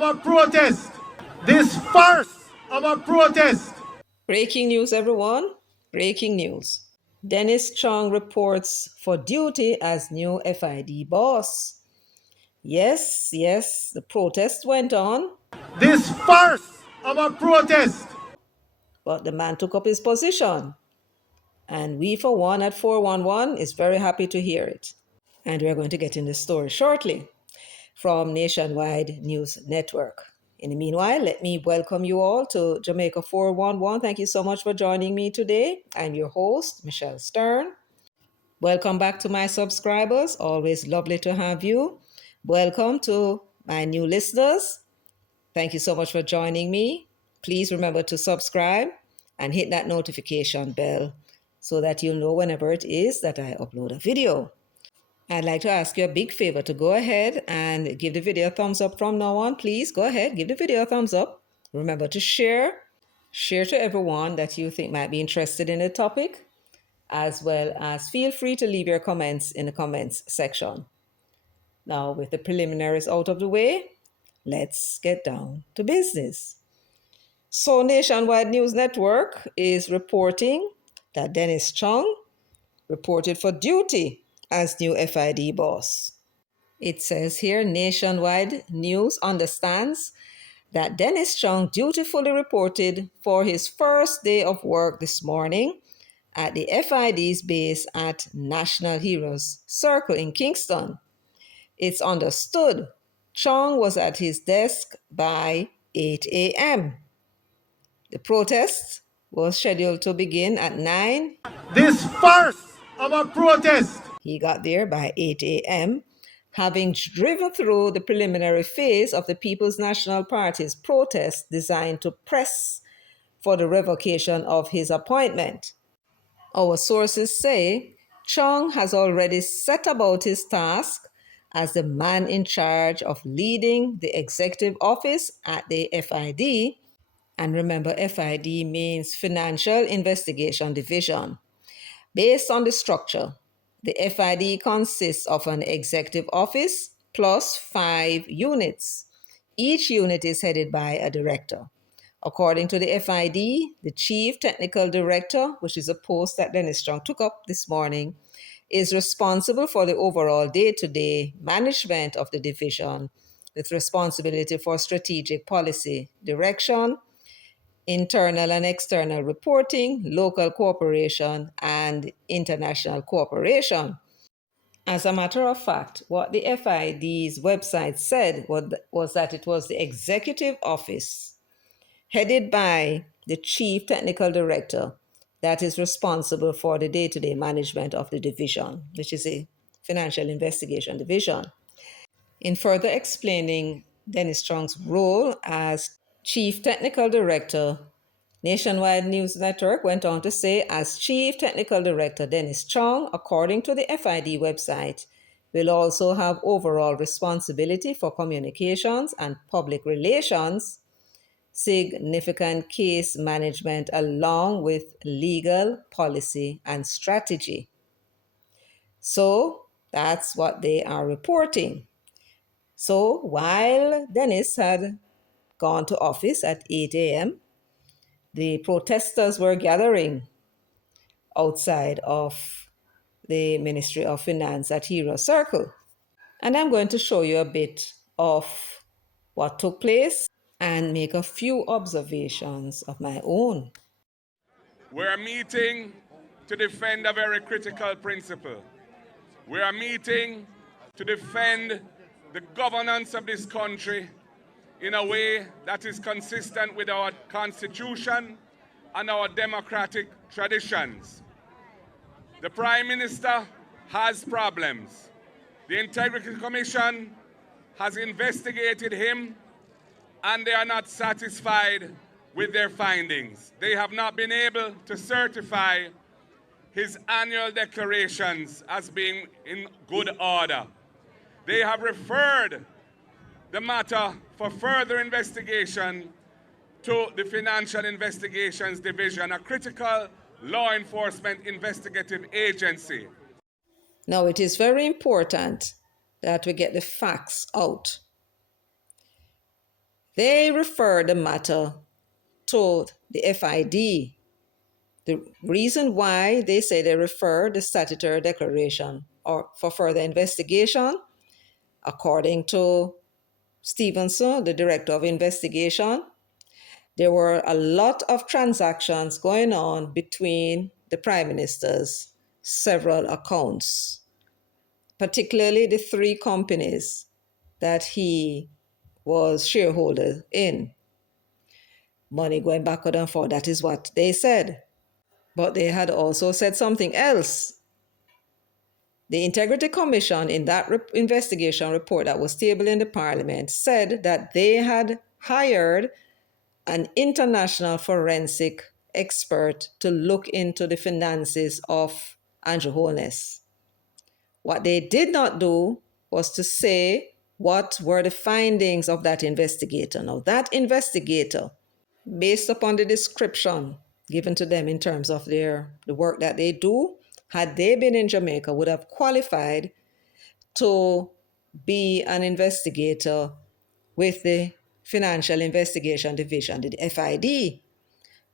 of a protest. This farce of a protest. Breaking news, everyone. Breaking news. Dennis Chung reports for duty as new FID boss. Yes, the protest went on. This farce of a protest. But the man took up his position. And we, for one, at 411 is very happy to hear it. And we're going to get in the story shortly from Nationwide News Network. In the meanwhile, let me welcome you all to Jamaica 411. Thank you so much for joining me today. I'm your host, Michelle Stern. Welcome back to my subscribers. Always lovely to have you. Welcome to my new listeners. Thank you so much for joining me. Please remember to subscribe and hit that notification bell so that you'll know whenever it is that I upload a video. I'd like to ask you a big favor to go ahead and give the video a thumbs up from now on. Please go ahead, give the video a thumbs up. Remember to share to everyone that you think might be interested in the topic, as well as feel free to leave your comments in the comments section. Now, with the preliminaries out of the way, let's get down to business. So, Nationwide News Network is reporting that Dennis Chung reported for duty as new FID boss. It says here, Nationwide News understands that Dennis Chung dutifully reported for his first day of work this morning at the FID's base at National Heroes Circle in Kingston. It's understood Chung was at his desk by 8 a.m. The protest was scheduled to begin at 9. This farce of a protest. He got there by 8 a.m., having driven through the preliminary phase of the People's National Party's protest designed to press for the revocation of his appointment. Our sources say Chung has already set about his task as the man in charge of leading the executive office at the FID. And remember, FID means Financial Investigation Division. Based on the structure, the FID consists of an executive office plus 5 units. Each unit is headed by a director. According to the FID, the Chief Technical Director, which is a post that Dennis Chung took up this morning, is responsible for the overall day-to-day management of the division, with responsibility for strategic policy direction, internal and external reporting, local cooperation, and international cooperation. As a matter of fact, what the FID's website said was that it was the executive office headed by the Chief Technical Director that is responsible for the day-to-day management of the division, which is a Financial Investigation Division. In further explaining Dennis Chung's role as Chief Technical Director, Nationwide News Network went on to say, as Chief Technical Director, Dennis Chung, according to the FID website, will also have overall responsibility for communications and public relations, significant case management, along with legal, policy, and strategy. So that's what they are reporting. So while Dennis had gone to office at 8 a.m., the protesters were gathering outside of the Ministry of Finance at Hero Circle. And I'm going to show you a bit of what took place and make a few observations of my own. We're meeting to defend a very critical principle. We are meeting to defend the governance of this country in a way that is consistent with our Constitution and our democratic traditions. The Prime Minister has problems. The Integrity Commission has investigated him, and they are not satisfied with their findings. They have not been able to certify his annual declarations as being in good order. They have referred the matter for further investigation to the Financial Investigations Division, a critical law enforcement investigative agency. Now, it is very important that we get the facts out. They referred the matter to the FID. The reason why they say they refer the statutory declaration or for further investigation, according to Stevenson, the director of investigation, there were a lot of transactions going on between the prime minister's several accounts, particularly the three companies that he was shareholder in. Money going backward and forward, that is what they said. But they had also said something else. The Integrity Commission, in that investigation report that was tabled in the Parliament, said that they had hired an international forensic expert to look into the finances of Andrew Holness. What they did not do was to say what were the findings of that investigator. Now, that investigator, based upon the description given to them in terms of the work that they do, had they been in Jamaica, would have qualified to be an investigator with the Financial Investigation Division, the FID.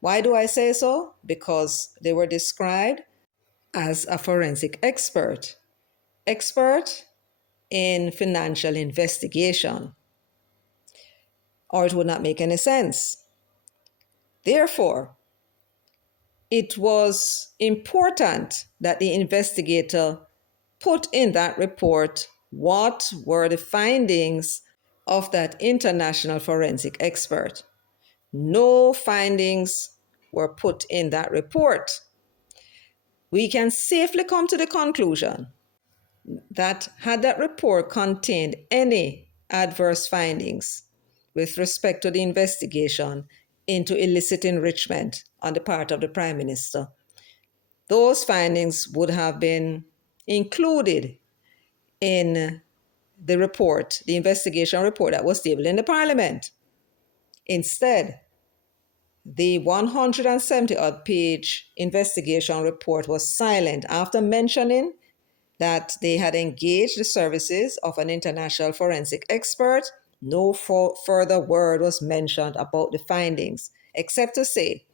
Why do I say so? Because they were described as a forensic expert in financial investigation, or it would not make any sense. Therefore, it was important that the investigator put in that report what were the findings of that international forensic expert. No findings were put in that report. We can safely come to the conclusion that had that report contained any adverse findings with respect to the investigation into illicit enrichment on the part of the Prime Minister, those findings would have been included in the report, the investigation report that was tabled in the Parliament. Instead, the 170-odd page investigation report was silent after mentioning that they had engaged the services of an international forensic expert. No further word was mentioned about the findings, except to say,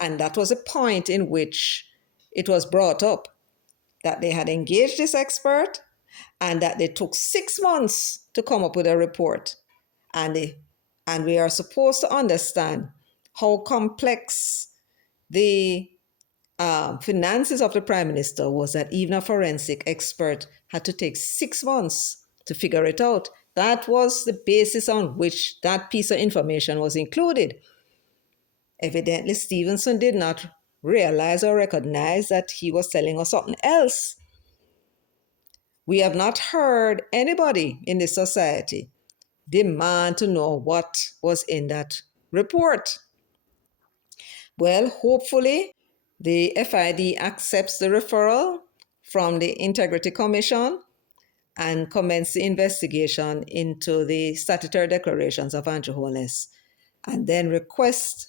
and that was a point in which it was brought up, that they had engaged this expert and that they took 6 months to come up with a report. And we are supposed to understand how complex the finances of the Prime Minister was, that even a forensic expert had to take 6 months to figure it out. That was the basis on which that piece of information was included. Evidently, Stevenson did not realize or recognize that he was telling us something else. We have not heard anybody in this society demand to know what was in that report. Well, hopefully, the FID accepts the referral from the Integrity Commission and commence the investigation into the statutory declarations of Andrew Holness, and then request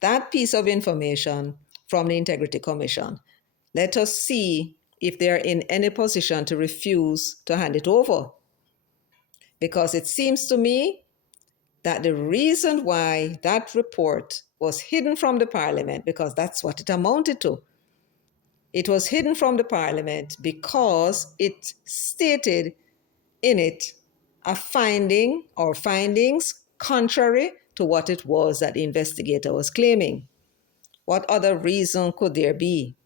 that piece of information from the Integrity Commission. Let us see if they are in any position to refuse to hand it over. Because it seems to me that the reason why that report was hidden from the Parliament, because that's what it amounted to, it was hidden from the Parliament because it stated in it a finding or findings contrary to what it was that the investigator was claiming. What other reason could there be?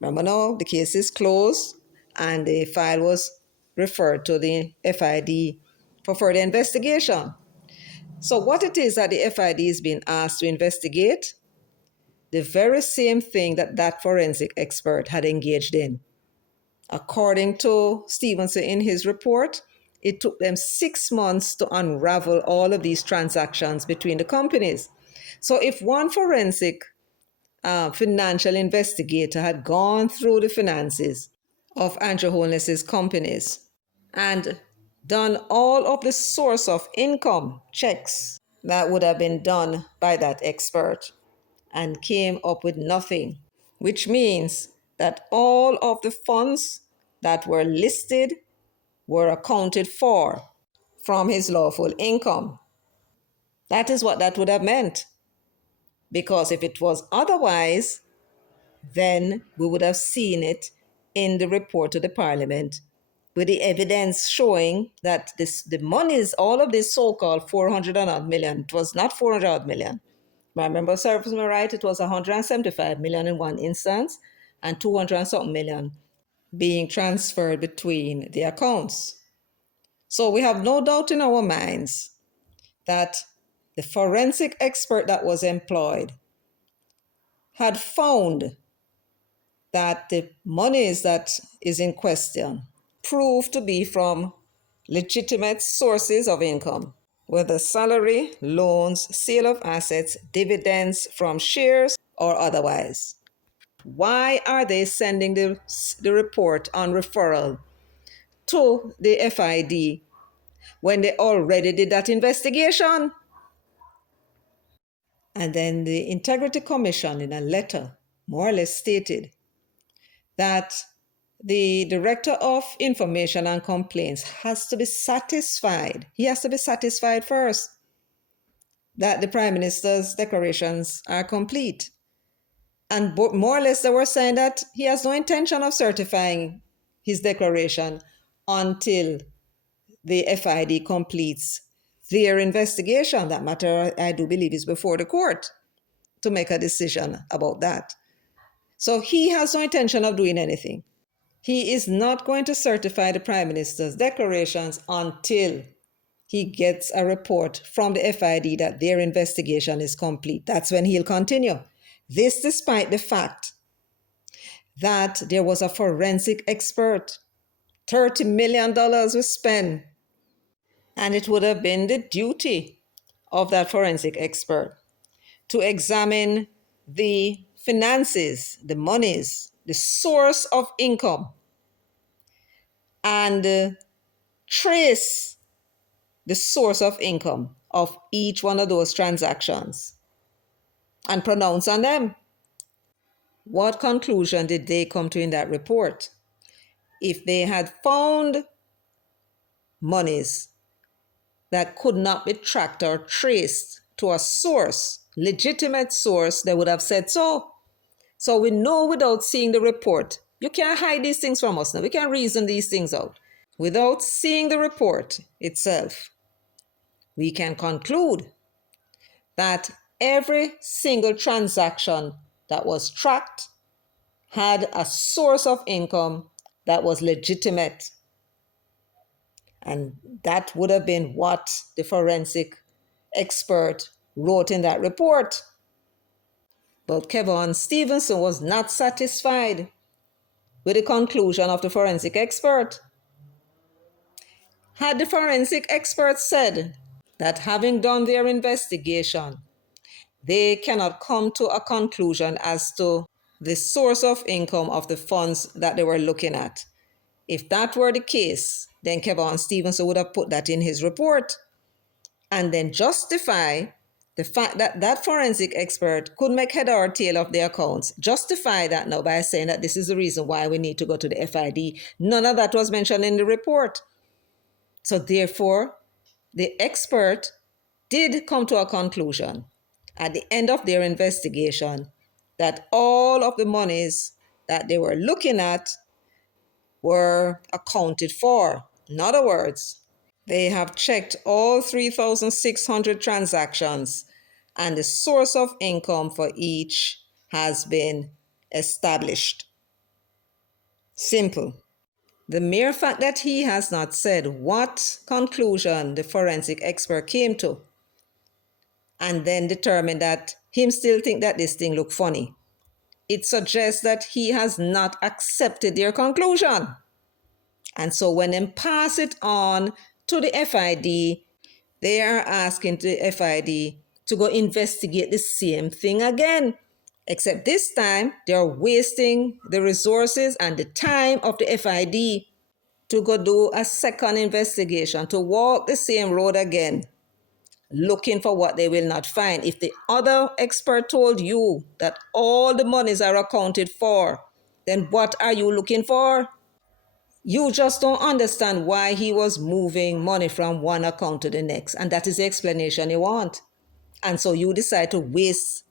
Remember now, the case is closed and the file was referred to the FID for further investigation. So what it is that the FID is being asked to investigate, the very same thing that that forensic expert had engaged in. According to Stevenson in his report, it took them 6 months to unravel all of these transactions between the companies. So if one forensic financial investigator had gone through the finances of Andrew Holness's companies and done all of the source of income checks that would have been done by that expert and came up with nothing, which means that all of the funds that were listed were accounted for from his lawful income. That is what that would have meant. Because if it was otherwise, then we would have seen it in the report to the parliament with the evidence showing that the monies, all of this so-called 400 and odd million, it was not 400 odd million. I remember service me right, it was 175 million in one instance and 200 and something million being transferred between the accounts. So we have no doubt in our minds that the forensic expert that was employed had found that the monies that is in question proved to be from legitimate sources of income, whether salary, loans, sale of assets, dividends from shares, or otherwise. Why are they sending the report on referral to the FID when they already did that investigation? And then the Integrity Commission, in a letter, more or less stated that the Director of Information and Complaints has to be satisfied. He has to be satisfied first that the Prime Minister's declarations are complete. And more or less, they were saying that he has no intention of certifying his declaration until the FID completes their investigation. That matter, I do believe, is before the court to make a decision about that. So he has no intention of doing anything. He is not going to certify the Prime Minister's declarations until he gets a report from the FID that their investigation is complete. That's when he'll continue. This despite the fact that there was a forensic expert. $30 million was spent. And it would have been the duty of that forensic expert to examine the finances, the monies, the source of income, and trace the source of income of each one of those transactions and pronounce on them. What conclusion did they come to in that report? If they had found monies that could not be tracked or traced to a source, legitimate source, they would have said so. So we know without seeing the report. You can't hide these things from us now. We can reason these things out. Without seeing the report itself, we can conclude that every single transaction that was tracked had a source of income that was legitimate. And that would have been what the forensic expert wrote in that report. But Kevon Stevenson was not satisfied with the conclusion of the forensic expert. Had the forensic expert said that having done their investigation, they cannot come to a conclusion as to the source of income of the funds that they were looking at. If that were the case, then Kevon Stevenson would have put that in his report and then justify the fact that that forensic expert could make head or tail of the accounts. Justify that now by saying that this is the reason why we need to go to the FID. None of that was mentioned in the report. So therefore, the expert did come to a conclusion at the end of their investigation that all of the monies that they were looking at were accounted for. In other words, they have checked all 3,600 transactions and the source of income for each has been established. Simple. The mere fact that he has not said what conclusion the forensic expert came to and then determined that him still think that this thing look funny, it suggests that he has not accepted their conclusion. And so when they pass it on to the FID, they are asking the FID to go investigate the same thing again. Except this time, they are wasting the resources and the time of the FID to go do a second investigation, to walk the same road again, looking for what they will not find. If the other expert told you that all the monies are accounted for, then what are you looking for? You just don't understand why he was moving money from one account to the next. And that is the explanation you want. And so you decide to waste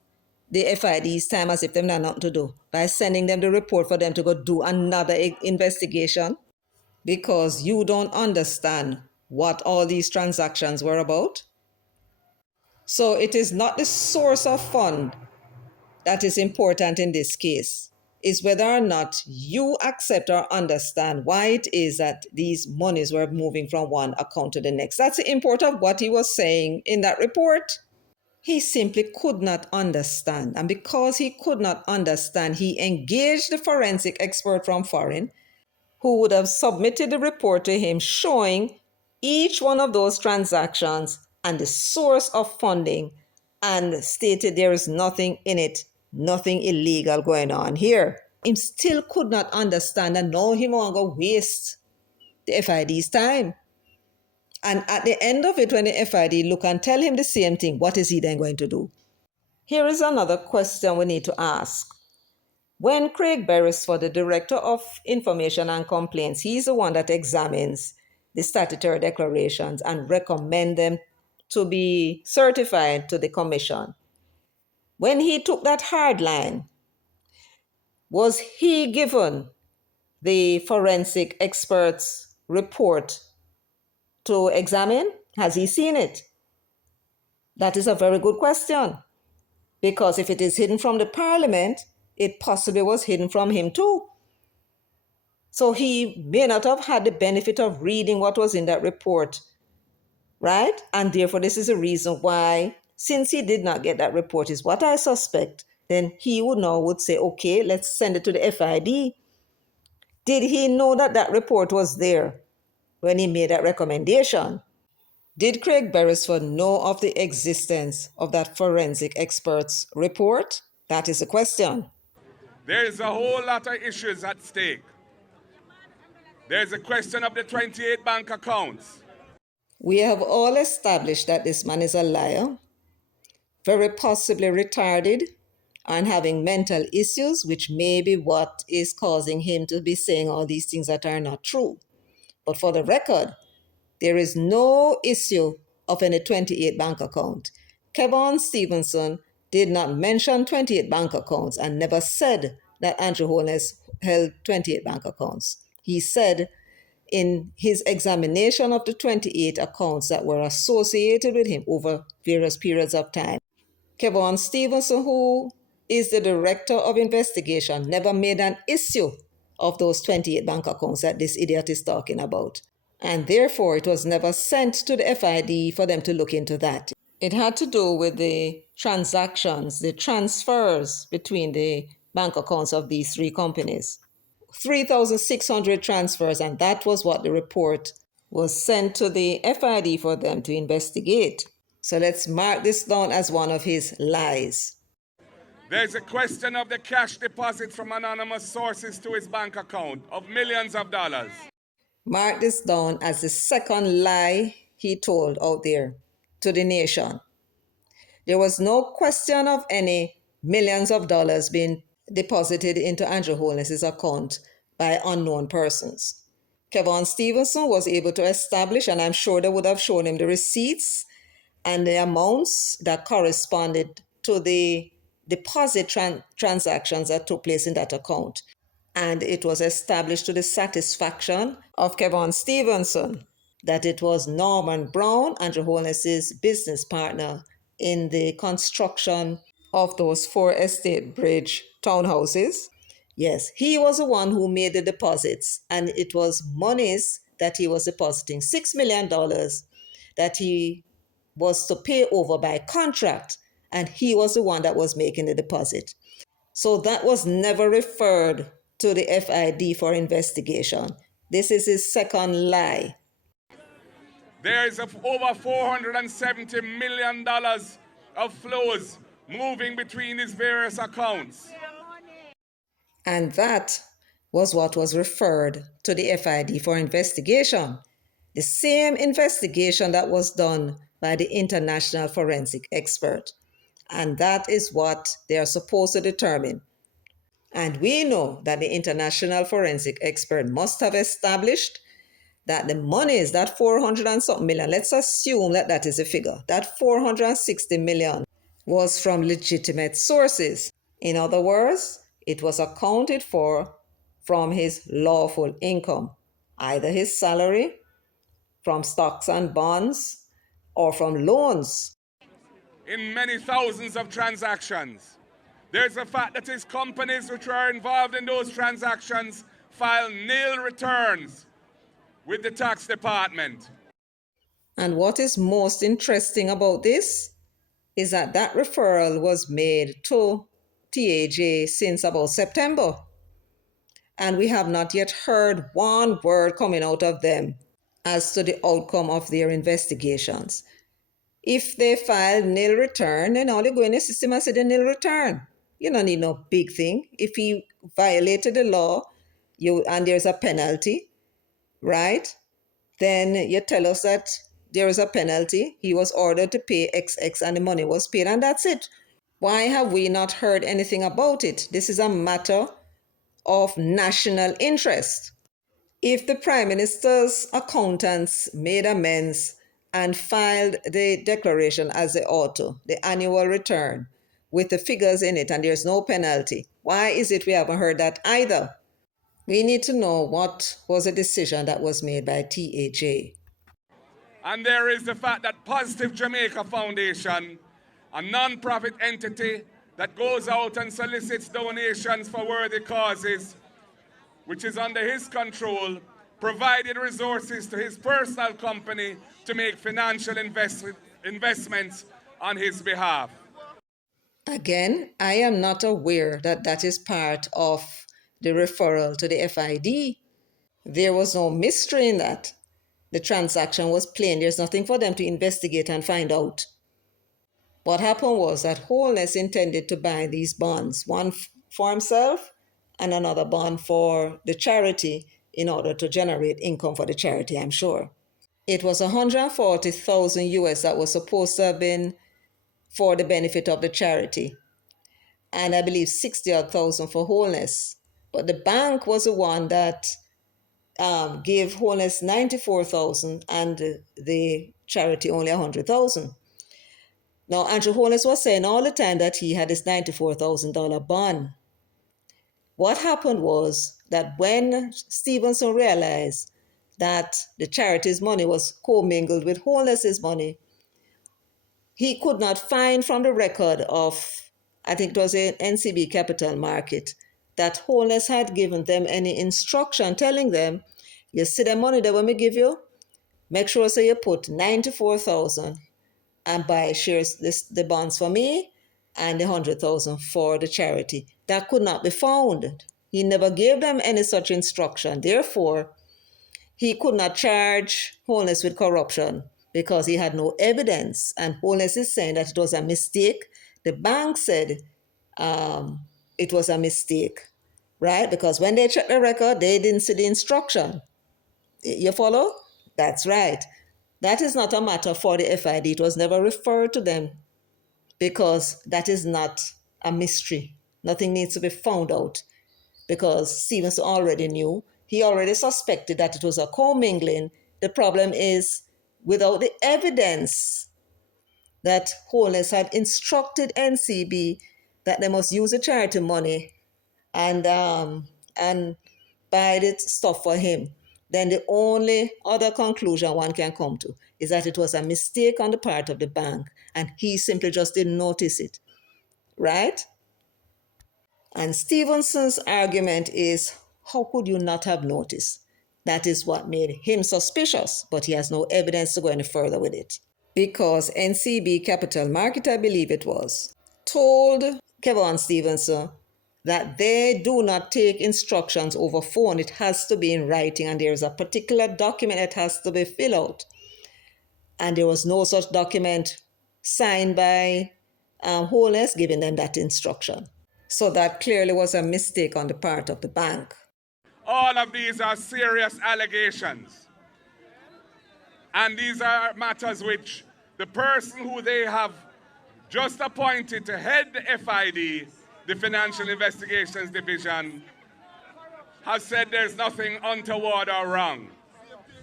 the FID's time as if they've got nothing to do by sending them the report for them to go do another investigation because you don't understand what all these transactions were about. So it is not the source of fund that is important in this case. Is whether or not you accept or understand why it is that these monies were moving from one account to the next. That's the import of what he was saying in that report. He simply could not understand. And because he could not understand, he engaged the forensic expert from foreign who would have submitted the report to him showing each one of those transactions and the source of funding and stated there is nothing in it, nothing illegal going on here. He still could not understand, and now he won't go waste the FID's time. And at the end of it, when the FID look and tell him the same thing, what is he then going to do? Here is another question we need to ask. When Craig Beresford, the Director of Information and Complaints, he's the one that examines the statutory declarations and recommend them to be certified to the Commission. When he took that hard line, was he given the forensic expert's report to examine? Has he seen it? That is a very good question. Because if it is hidden from the Parliament, it possibly was hidden from him too. So he may not have had the benefit of reading what was in that report, right? And therefore, this is a reason why, since he did not get that report, is what I suspect, then he would say, okay, let's send it to the FID. Did he know that that report was there when he made that recommendation? Did Craig Beresford know of the existence of that forensic expert's report? That is the question. There is a whole lot of issues at stake. There's a question of the 28 bank accounts. We have all established that this man is a liar, very possibly retarded, and having mental issues, which may be what is causing him to be saying all these things that are not true. But for the record, there is no issue of any 28 bank account. Kevon Stevenson did not mention 28 bank accounts and never said that Andrew Holness held 28 bank accounts. He said in his examination of the 28 accounts that were associated with him over various periods of time, Kevon Stevenson, who is the director of investigation, never made an issue of those 28 bank accounts that this idiot is talking about. And therefore, it was never sent to the FID for them to look into that. It had to do with the transactions, the transfers between the bank accounts of these three companies. 3,600 transfers, and that was what the report was sent to the FID for them to investigate. So let's mark this down as one of his lies. There's a question of the cash deposits from anonymous sources to his bank account of millions of dollars. Mark this down as the second lie he told out there to the nation. There was no question of any millions of dollars being deposited into Andrew Holness's account by unknown persons. Kevon Stevenson was able to establish, and I'm sure they would have shown him the receipts and the amounts that corresponded to the deposit transactions that took place in that account. And it was established to the satisfaction of Kevon Stevenson that it was Norman Brown, Andrew Holness's business partner, in the construction of those 4 Estate Bridge townhouses. Yes, he was the one who made the deposits, and it was monies that he was depositing, $6 million that he was to pay over by contract, and he was the one that was making the deposit. So that was never referred to the FID for investigation. This is his second lie. There is over $470 million of flows moving between his various accounts. And that was what was referred to the FID for investigation. The same investigation that was done by the international forensic expert. And that is what they are supposed to determine. And we know that the international forensic expert must have established that the monies, that 400 and something million, let's assume that that is a figure, that 460 million was from legitimate sources. In other words, it was accounted for from his lawful income, either his salary, from stocks and bonds, or from loans. In many thousands of transactions, there's the fact that his companies which are involved in those transactions file nil returns with the tax department. And what is most interesting about this is that that referral was made to TAJ since about September. And we have not yet heard one word coming out of them as to the outcome of their investigations. If they filed nil return, then all you go in the system and say the nil return. You don't need no big thing. If he violated the law, and there's a penalty, right? Then you tell us that there is a penalty. He was ordered to pay XX and the money was paid, and that's it. Why have we not heard anything about it? This is a matter of national interest. If the Prime Minister's accountants made amends and filed the declaration as they ought to, the annual return, with the figures in it, and there's no penalty, why is it we haven't heard that either? We need to know what was a decision that was made by TAJ. And there is the fact that Positive Jamaica Foundation, a non-profit entity that goes out and solicits donations for worthy causes, which is under his control, provided resources to his personal company to make financial investments on his behalf. Again, I am not aware that that is part of the referral to the FID. There was no mystery in that. The transaction was plain. There's nothing for them to investigate and find out. What happened was that Wholeness intended to buy these bonds, one for himself and another bond for the charity in order to generate income for the charity, I'm sure. It was 140,000 US that was supposed to have been for the benefit of the charity. And I believe 60,000 for Wholeness. But the bank was the one that gave Wholeness 94,000 and the charity only 100,000. Now, Andrew Wholeness was saying all the time that he had this $94,000 bond. What happened was that when Stevenson realized that the charity's money was co-mingled with Wholeness's money, he could not find from the record of, I think it was an NCB Capital Market, that Wholeness had given them any instruction telling them, you see the money that when we give you, make sure so you put 94,000 and buy shares, the bonds for me and the 100,000 for the charity. That could not be found. He never gave them any such instruction. Therefore, he could not charge Wholeness with corruption because he had no evidence. And Wholeness is saying that it was a mistake. The bank said it was a mistake, right? Because when they checked the record, they didn't see the instruction. You follow? That's right. That is not a matter for the FID. It was never referred to them because that is not a mystery. Nothing needs to be found out because Stevenson already knew. He already suspected that it was a co-mingling. The problem is, without the evidence that Wholeness had instructed NCB that they must use the charity money and buy the stuff for him, then the only other conclusion one can come to is that it was a mistake on the part of the bank and he simply just didn't notice it, right? And Stevenson's argument is, how could you not have noticed? That is what made him suspicious, but he has no evidence to go any further with it. Because NCB Capital Market, I believe it was, told Kevon Stevenson that they do not take instructions over phone. It has to be in writing, and there's a particular document that has to be filled out. And there was no such document signed by Wholeness giving them that instruction. So that clearly was a mistake on the part of the bank. All of these are serious allegations. And these are matters which the person who they have just appointed to head the FID, the Financial Investigations Division, has said there's nothing untoward or wrong.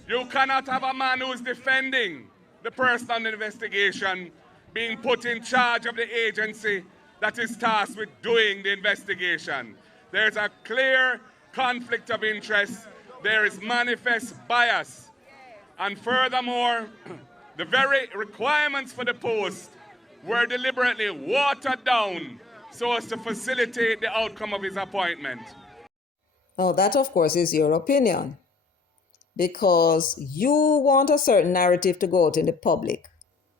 You cannot have a man who is defending the person under investigation being put in charge of the agency that is tasked with doing the investigation. There's a clear conflict of interest. There is manifest bias. And furthermore, the very requirements for the post were deliberately watered down so as to facilitate the outcome of his appointment. Now, that, of course, is your opinion, because you want a certain narrative to go out in the public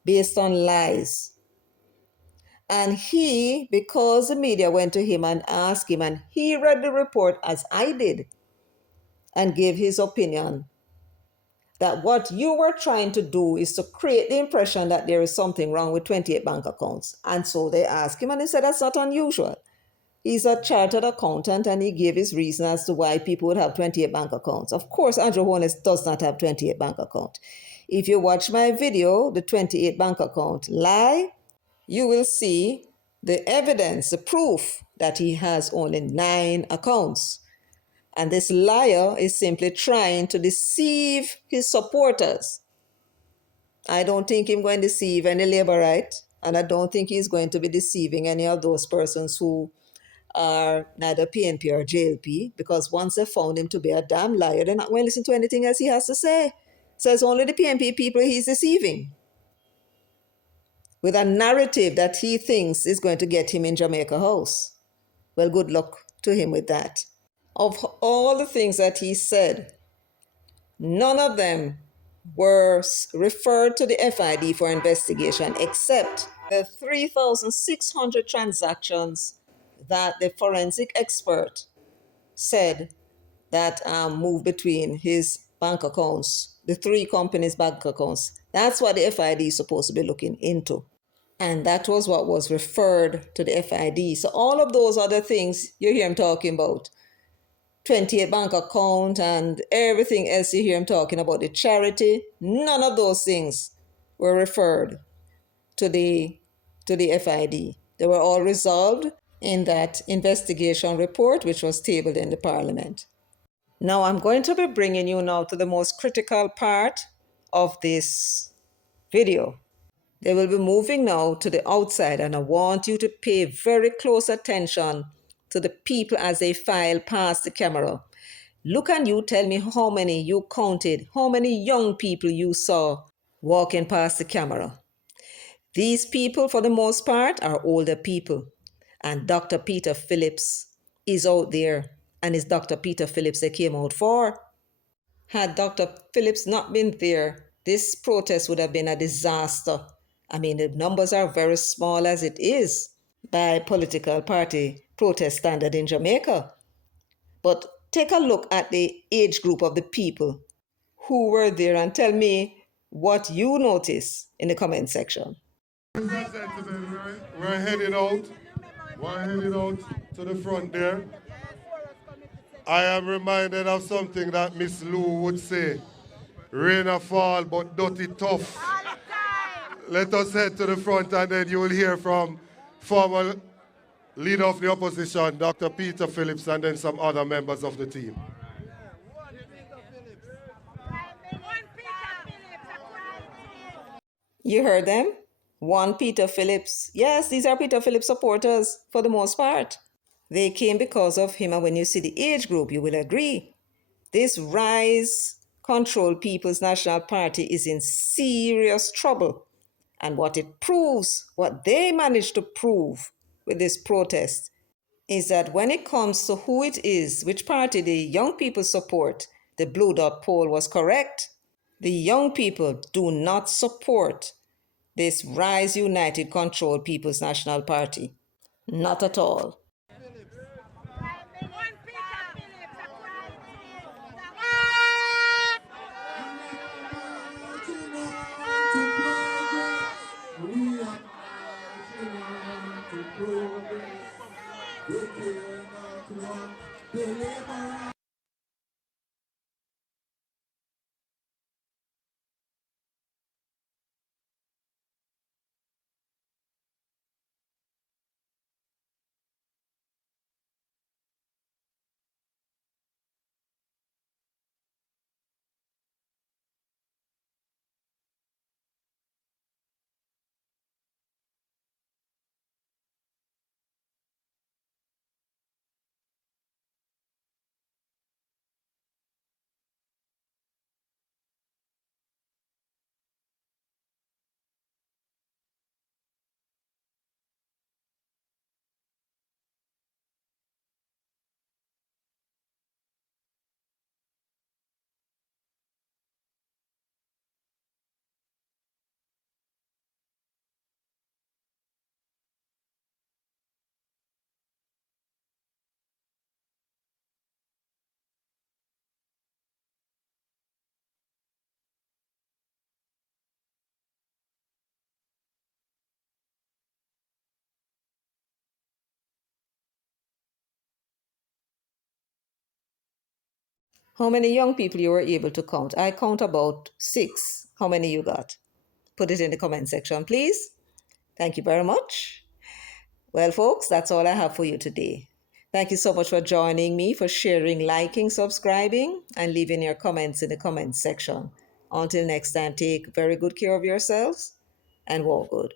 based on lies. And he, because the media went to him and asked him, and he read the report as I did and gave his opinion, that what you were trying to do is to create the impression that there is something wrong with 28 bank accounts. And so they asked him, and he said that's not unusual. He's a chartered accountant, and he gave his reason as to why people would have 28 bank accounts. Of course, Andrew Holness does not have 28 bank accounts. If you watch my video, the 28 bank account lie, you will see the evidence, the proof that he has only 9 accounts. And this liar is simply trying to deceive his supporters. I don't think he's going to deceive any Labourite, and I don't think he's going to be deceiving any of those persons who are neither PNP or JLP, because once they found him to be a damn liar, they're not going to listen to anything else he has to say. So it's only the PNP people he's deceiving with a narrative that he thinks is going to get him in Jamaica House. Well, good luck to him with that. Of all the things that he said, none of them were referred to the FID for investigation except the 3,600 transactions that the forensic expert said that moved between his bank accounts, the 3 companies' bank accounts. That's what the FID is supposed to be looking into. And that was what was referred to the FID. So all of those other things you hear him talking about, 28 bank account and everything else you hear him talking about, the charity, none of those things were referred to the FID. They were all resolved in that investigation report, which was tabled in the Parliament. Now I'm going to be bringing you now to the most critical part of this video. They will be moving now to the outside, and I want you to pay very close attention to the people as they file past the camera. Look, and you tell me how many you counted, how many young people you saw walking past the camera. These people, for the most part, are older people. And Dr. Peter Phillips is out there, and it's Dr. Peter Phillips they came out for. Had Dr. Phillips not been there, this protest would have been a disaster. I mean, the numbers are very small as it is by political party protest standard in Jamaica. But take a look at the age group of the people who were there and tell me what you notice in the comment section. We're headed out. We're headed out to the front there. I am reminded of something that Miss Lou would say. Rain or fall, but dirty tough. Let us head to the front, and then you will hear from former leader of the opposition, Dr. Peter Phillips, and then some other members of the team. You heard them? One Peter Phillips. Yes, these are Peter Phillips supporters for the most part. They came because of him, and when you see the age group, you will agree. This Rise Control People's National Party is in serious trouble. And what it proves, what they managed to prove with this protest, is that when it comes to who it is, which party the young people support, the Blue Dot poll was correct. The young people do not support this Rise United Control People's National Party. Not at all. How many young people you were able to count? I count about 6. How many you got? Put it in the comment section, please. Thank you very much. Well, folks, that's all I have for you today. Thank you so much for joining me, for sharing, liking, subscribing, and leaving your comments in the comments section. Until next time, take very good care of yourselves and walk good.